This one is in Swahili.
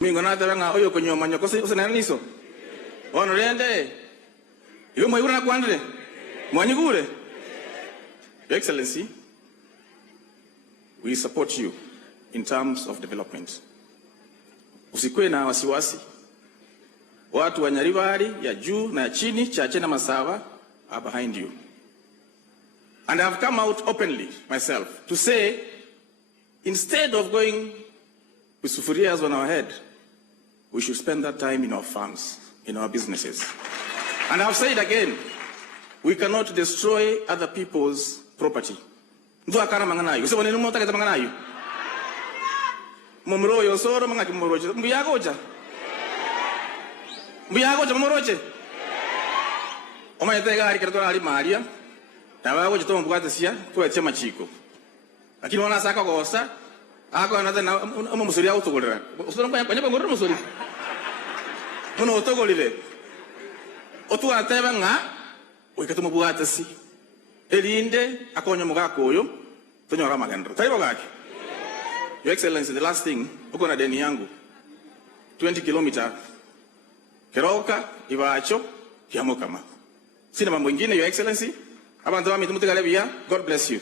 Mingo na tabanga oyo konyoma nyoko usana niso. Ono rende. Yo moyura na kwandre. Mwanyigure. Your Excellency, we support you in terms of development. Usikwe na wasiwasi. Watu wa Nyaribari ya juu na ya chini, Chache na Masaba are behind you. And I have come out openly myself to say, instead of going with sufurias on our head, we should spend that time in our farms, in our businesses. And I've said again, we cannot destroy other people's property. Ndio akana manganayo. Usema nini mota kata manganayo? Mumro yo soro mangaki mumroche. Mbiyagoja. Mbiyagoja mumroche. Oma yatega ari kerato ari Maria. Tabago jito mbugata sia kwa chema chiko. Lakini wana saka gosa. Ako another na musuri autogolera. Usoro mbaya panya ngoro musuri. Muno autogolire. Otu ateba nga wikato mbugata si. Elinde akonyo mugako oyo tonyora magandro. Taibo gaki. Your Excellency, the last thing, uko na deni yangu 20 km Keroka Iwacho Yamokama. Sina mambo ingine, Your Excellency. Abantu bami tumutegale bia. God bless you.